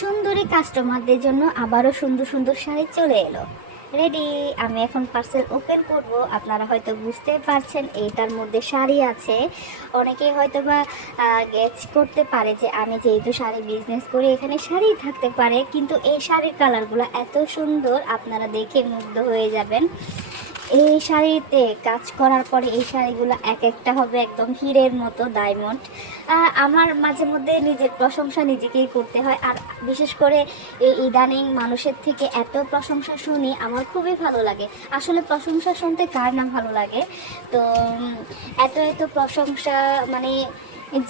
সুন্দরী কাস্টমারদের জন্য আবারও সুন্দর সুন্দর শাড়ি চলে এলো। রেডি, আমি এখন পার্সেল ওপেন করব। আপনারা হয়তো বুঝতে পারছেন এটার মধ্যে শাড়ি আছে। অনেকেই হয়তো বা গেস করতে পারে যে আমি যেহেতু শাড়ি বিজনেস করি এখানে শাড়ি থাকতে পারে, কিন্তু এই শাড়ির কালারগুলো এত সুন্দর আপনারা দেখে মুগ্ধ হয়ে যাবেন। এই শাড়িতে কাজ করার পরে এই শাড়িগুলো এক একটা হবে একদম হীরের মতো, ডায়মন্ড। আমার মাঝে মধ্যে নিজের প্রশংসা নিজেকেই করতে হয়, আর বিশেষ করে এই ইদানিং মানুষের থেকে এত প্রশংসা শুনি আমার খুবই ভালো লাগে। আসলে প্রশংসা শুনতে কার না ভালো লাগে। তো এত এত প্রশংসা, মানে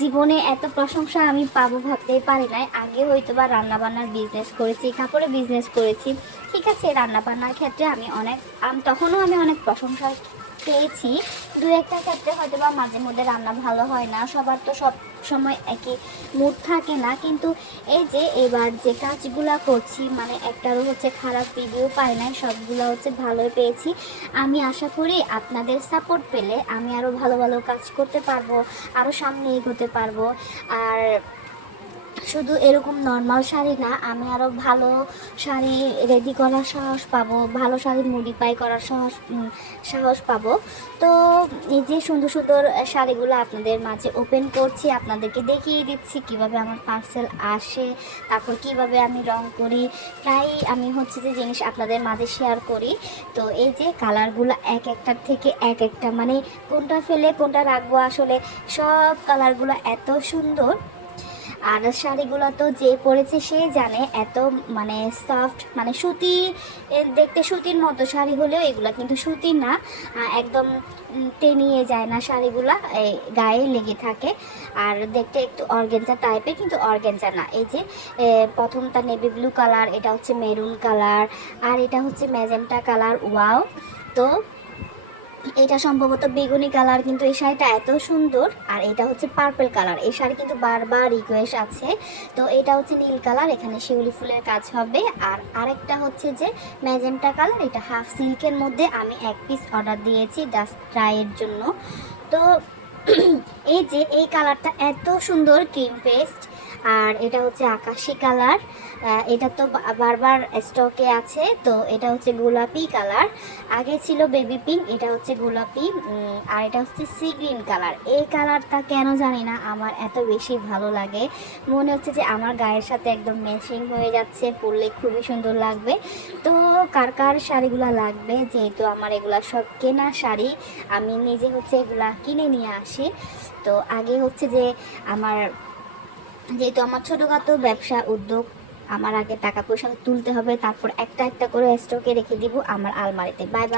জীবনে এত প্রশংসা আমি পাবো ভাবতেই পারি নাই। আগে হয়তো বা রান্নাবান্নার বিজনেস করেছি, কাপড়ের বিজনেস করেছি, ঠিক আছে। রান্নাবান্নার ক্ষেত্রে আমি তখনও আমি অনেক প্রশংসা পেয়েছি। দু একটা ক্ষেত্রে হয়তো বা মাঝে মধ্যে রান্না ভালো হয় না, সবার তো সব সময় একই মুড থাকে না। কিন্তু এই যে এবার যে কাজগুলা করছি, মানে একটারও হচ্ছে খারাপ ভিডিও পাই নাই, সবগুলো হচ্ছে ভালোই পেয়েছি। আমি আশা করি আপনাদের সাপোর্ট পেলে আমি আরও ভালো ভালো কাজ করতে পারবো, আরও সামনে এগোতে পারবো। আর শুধু এরকম নর্মাল শাড়ি না, আমি আরও ভালো শাড়ি রেডি করার সাহস পাবো, ভালো শাড়ি মডিফাই করার সাহস পাবো। তো এই যে সুন্দর সুন্দর শাড়িগুলো আপনাদের মাঝে ওপেন করছি, আপনাদেরকে দেখিয়ে দিচ্ছি কিভাবে আমার পার্সেল আসে, তারপর কিভাবে আমি রং করি। প্রায় আমি হচ্ছে যে জিনিস আপনাদের মাঝে শেয়ার করি। তো এই যে কালারগুলো এক একটার থেকে এক একটা, মানে কোনটা ফেলে কোনটা রাখবো, আসলে সব কালারগুলো এত সুন্দর। আর শাড়িগুলো তো যে পরেছে সে জানে, এত মানে সফট, মানে সুতি, দেখতে সুতির মতো শাড়ি হলেও এগুলা কিন্তু সুতি না, একদম টেনিয়ে যায় না শাড়িগুলা, এই গায়ে লেগে থাকে। আর দেখতে একটু অর্গেঞ্জা টাইপের, কিন্তু অর্গেঞ্জা না। এই যে প্রথমটা নেভি ব্লু কালার, এটা হচ্ছে মেরুন কালার, আর এটা হচ্ছে ম্যাজেন্টা কালার। ওয়াও! তো এটা সম্ভবত বেগুনি কালার, কিন্তু এই শাড়িটা এত সুন্দর। আর এটা হচ্ছে পার্পল কালার, এই শাড়ি কিন্তু বারবার রিকোয়েস্ট আছে। তো এটা হচ্ছে নীল কালার, এখানে শিউলি ফুলের কাজ হবে। আর আরেকটা হচ্ছে যে ম্যাজেন্টা কালার, এটা হাফ সিল্কের মধ্যে আমি এক পিস অর্ডার দিয়েছি জাস্ট ট্রাইয়ের জন্য। তো এই যে এই কালারটা এত সুন্দর, ক্রিম পেস্ট। আর এটা হচ্ছে আকাশি কালার, এটা তো বারবার স্টকে আছে। তো এটা হচ্ছে গোলাপি কালার, আগে ছিল বেবি পিঙ্ক, এটা হচ্ছে গোলাপি। আর এটা হচ্ছে সি গ্রিন কালার। এই কালারটা কেন জানি না আমার এত বেশি ভালো লাগে, মনে হচ্ছে যে আমার গায়ের সাথে একদম ম্যাচিং হয়ে যাচ্ছে, পরলে খুবই সুন্দর লাগবে। তো কার কার শাড়িগুলো লাগবে, যেহেতু আমার এগুলা সব কেনা শাড়ি, আমি নিজে হচ্ছে এগুলা কিনে নিয়ে আসি। তো আগে হচ্ছে যে আমার, যেহেতু আমার ছোটোখাটো ব্যবসা উদ্যোগ, আমার আগে টাকা পয়সা তুলতে হবে, তারপর একটা একটা করে স্টকে রেখে দিব আমার আলমারিতে। Bye bye.